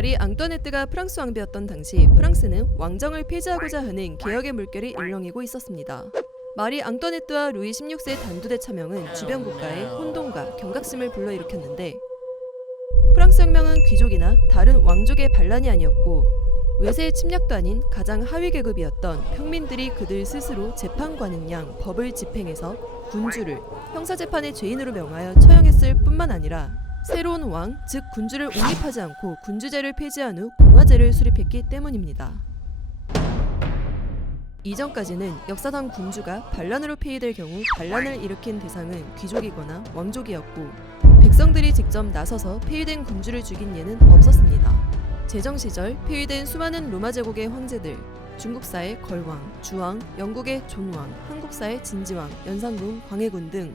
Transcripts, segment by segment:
마리 앙뚜아네트가 프랑스 왕비였던 당시 프랑스는 왕정을 폐지하고자 하는 개혁의 물결이 일렁이고 있었습니다. 마리 앙뚜아네트와 루이 16세의 단두대 차명은 주변 국가의 혼돈과 경각심을 불러일으켰는데 프랑스 혁명은 귀족이나 다른 왕족의 반란이 아니었고 외세의 침략도 아닌 가장 하위 계급이었던 평민들이 그들 스스로 재판관인 양 법을 집행해서 군주를 형사재판의 죄인으로 명하여 처형했을 뿐만 아니라 새로운 왕, 즉 군주를 옹립하지 않고 군주제를 폐지한 후 공화제를 수립했기 때문입니다. 이전까지는 역사상 군주가 반란으로 폐위될 경우 반란을 일으킨 대상은 귀족이거나 왕족이었고 백성들이 직접 나서서 폐위된 군주를 죽인 예는 없었습니다. 제정시절 폐위된 수많은 로마 제국의 황제들, 중국사의 걸왕, 주왕, 영국의 존왕, 한국사의 진지왕, 연산군, 광해군 등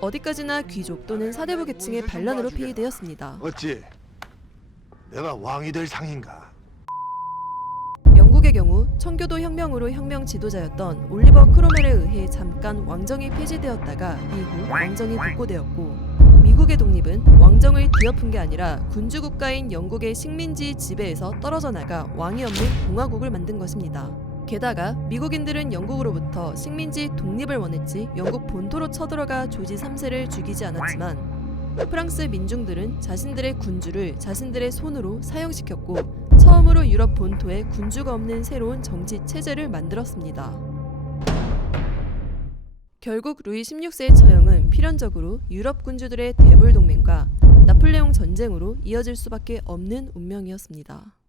어디까지나 귀족 또는 사대부 계층의 반란으로 폐위되었습니다. 어찌 내가 왕이 될 상인가? 영국의 경우 청교도 혁명으로 혁명 지도자였던 올리버 크로멜에 의해 잠깐 왕정이 폐지되었다가 이후 왕정이 복고되었고 미국의 독립은 왕정을 뒤엎은 게 아니라 군주 국가인 영국의 식민지 지배에서 떨어져 나가 왕이 없는 공화국을 만든 것입니다. 게다가 미국인들은 영국으로부터 식민지 독립을 원했지 영국 본토로 쳐들어가 조지 3세를 죽이지 않았지만 프랑스 민중들은 자신들의 군주를 자신들의 손으로 사형시켰고 처음으로 유럽 본토에 군주가 없는 새로운 정치 체제를 만들었습니다. 결국 루이 16세의 처형은 필연적으로 유럽 군주들의 대불 동맹과 나폴레옹 전쟁으로 이어질 수밖에 없는 운명이었습니다.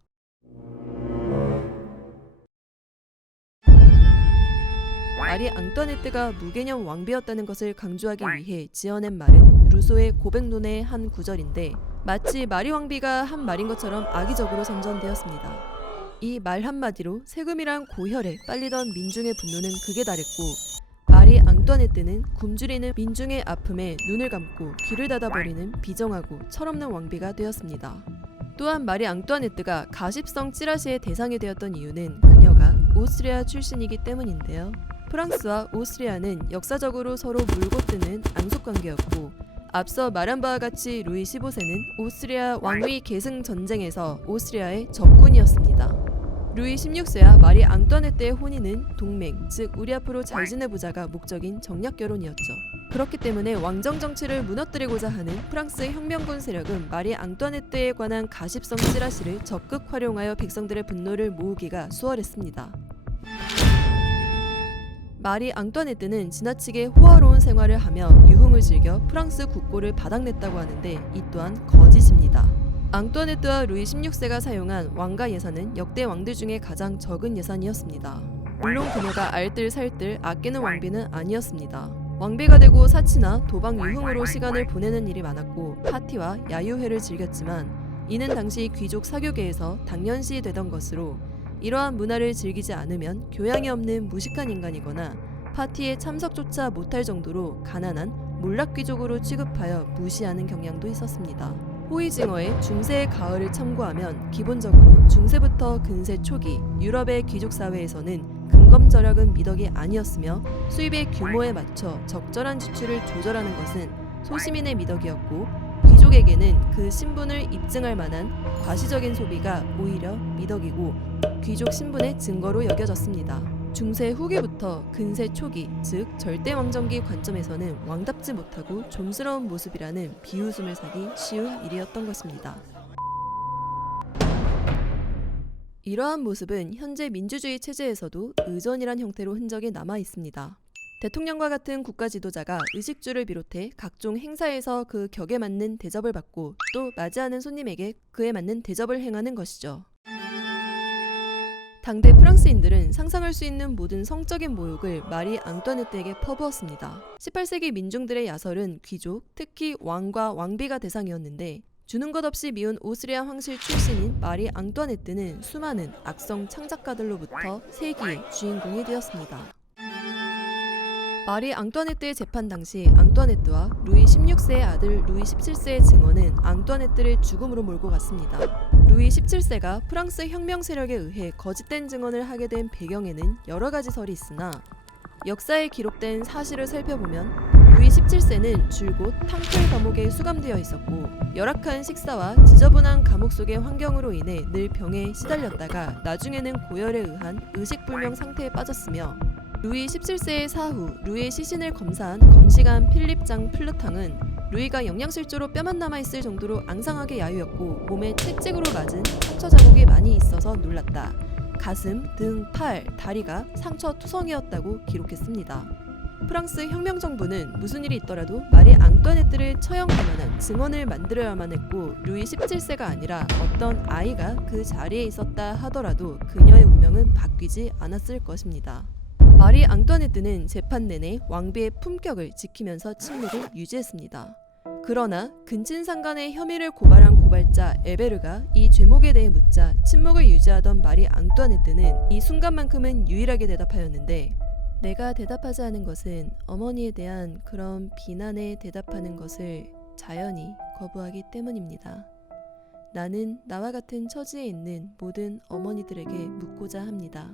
마리 앙뚜아네트가 무개념 왕비였다는 것을 강조하기 위해 지어낸 말은 루소의 고백론의 한 구절인데 마치 마리 왕비가 한 말인 것처럼 악의적으로 선전되었습니다. 이 말 한마디로 세금이란 고혈에 빨리던 민중의 분노는 극에 달했고 마리 앙뚜아네트는 굶주리는 민중의 아픔에 눈을 감고 귀를 닫아버리는 비정하고 철없는 왕비가 되었습니다. 또한 마리 앙뚜아네트가 가십성 찌라시의 대상이 되었던 이유는 그녀가 오스트리아 출신이기 때문인데요. 프랑스와 오스트리아는 역사적으로 서로 물고 뜨는 앙숙관계였고 앞서 말한 바와 같이 루이 15세는 오스트리아 왕위 계승 전쟁에서 오스트리아의 적군이었습니다. 루이 16세와 마리 앙뚜아네트의 혼인은 동맹, 즉 우리 앞으로 잘 지내보자가 목적인 정략 결혼이었죠. 그렇기 때문에 왕정 정치를 무너뜨리고자 하는 프랑스의 혁명군 세력은 마리 앙뚜아네트에 관한 가십성 찌라시를 적극 활용하여 백성들의 분노를 모으기가 수월했습니다. 마리 앙뚜아네트는 지나치게 호화로운 생활을 하며 유흥을 즐겨 프랑스 국고를 바닥냈다고 하는데 이 또한 거짓입니다. 앙뚜아네트와 루이 16세가 사용한 왕가 예산은 역대 왕들 중에 가장 적은 예산이었습니다. 물론 그녀가 알뜰살뜰 아끼는 왕비는 아니었습니다. 왕비가 되고 사치나 도박 유흥으로 시간을 보내는 일이 많았고 파티와 야유회를 즐겼지만 이는 당시 귀족 사교계에서 당연시 되던 것으로 이러한 문화를 즐기지 않으면 교양이 없는 무식한 인간이거나 파티에 참석조차 못할 정도로 가난한 몰락귀족으로 취급하여 무시하는 경향도 있었습니다. 호이징어의 중세의 가을을 참고하면 기본적으로 중세부터 근세 초기 유럽의 귀족 사회에서는 근검절약은 미덕이 아니었으며 수입의 규모에 맞춰 적절한 지출을 조절하는 것은 소시민의 미덕이었고 귀족에게는 그 신분을 입증할 만한 과시적인 소비가 오히려 미덕이고 귀족 신분의 증거로 여겨졌습니다. 중세 후기부터 근세 초기, 즉 절대왕정기 관점에서는 왕답지 못하고 좀스러운 모습이라는 비웃음을 사기 쉬운 일이었던 것입니다. 이러한 모습은 현재 민주주의 체제에서도 의전이란 형태로 흔적이 남아 있습니다. 대통령과 같은 국가 지도자가 의식주를 비롯해 각종 행사에서 그 격에 맞는 대접을 받고 또 맞이하는 손님에게 그에 맞는 대접을 행하는 것이죠. 당대 프랑스인들은 상상할 수 있는 모든 성적인 모욕을 마리 앙뚜아네트에게 퍼부었습니다. 18세기 민중들의 야설은 귀족, 특히 왕과 왕비가 대상이었는데 주는 것 없이 미운 오스트리아 황실 출신인 마리 앙뚜아네트는 수많은 악성 창작가들로부터 세기의 주인공이 되었습니다. 마리 앙뚜아네트의 재판 당시 앙뚜아네트와 루이 16세의 아들 루이 17세의 증언은 앙뚜아네트를 죽음으로 몰고 갔습니다. 루이 17세가 프랑스 혁명 세력에 의해 거짓된 증언을 하게 된 배경에는 여러 가지 설이 있으나 역사에 기록된 사실을 살펴보면 루이 17세는 줄곧 탕플 감옥에 수감되어 있었고 열악한 식사와 지저분한 감옥 속의 환경으로 인해 늘 병에 시달렸다가 나중에는 고열에 의한 의식불명 상태에 빠졌으며 루이 17세의 사후 루이의 시신을 검사한 검시관 필립 장 플루탕은 루이가 영양실조로 뼈만 남아있을 정도로 앙상하게 야유었고 몸에 채찍으로 맞은 상처 자국이 많이 있어서 놀랐다. 가슴, 등, 팔, 다리가 상처 투성이었다고 기록했습니다. 프랑스 혁명정부는 무슨 일이 있더라도 마리 앙뚜아네트를 처형할 만한 증언을 만들어야만 했고 루이 17세가 아니라 어떤 아이가 그 자리에 있었다 하더라도 그녀의 운명은 바뀌지 않았을 것입니다. 마리 앙뚜아네트는 재판 내내 왕비의 품격을 지키면서 침묵을 유지했습니다. 그러나 근친상간의 혐의를 고발한 고발자 에베르가 이 죄목에 대해 묻자 침묵을 유지하던 마리 앙뚜아네트는 이 순간만큼은 유일하게 대답하였는데 내가 대답하지 않은 것은 어머니에 대한 그런 비난에 대답하는 것을 자연히 거부하기 때문입니다. 나는 나와 같은 처지에 있는 모든 어머니들에게 묻고자 합니다.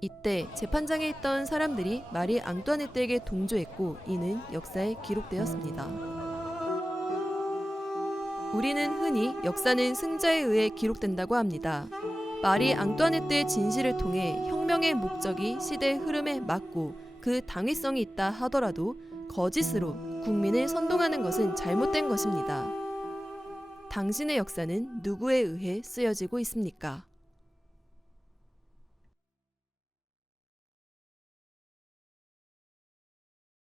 이때 재판장에 있던 사람들이 마리 앙뚜아네트에게 동조했고 이는 역사에 기록되었습니다. 우리는 흔히 역사는 승자에 의해 기록된다고 합니다. 마리 앙뚜아네트의 진실을 통해 혁명의 목적이 시대의 흐름에 맞고 그 당위성이 있다 하더라도 거짓으로 국민을 선동하는 것은 잘못된 것입니다. 당신의 역사는 누구에 의해 쓰여지고 있습니까?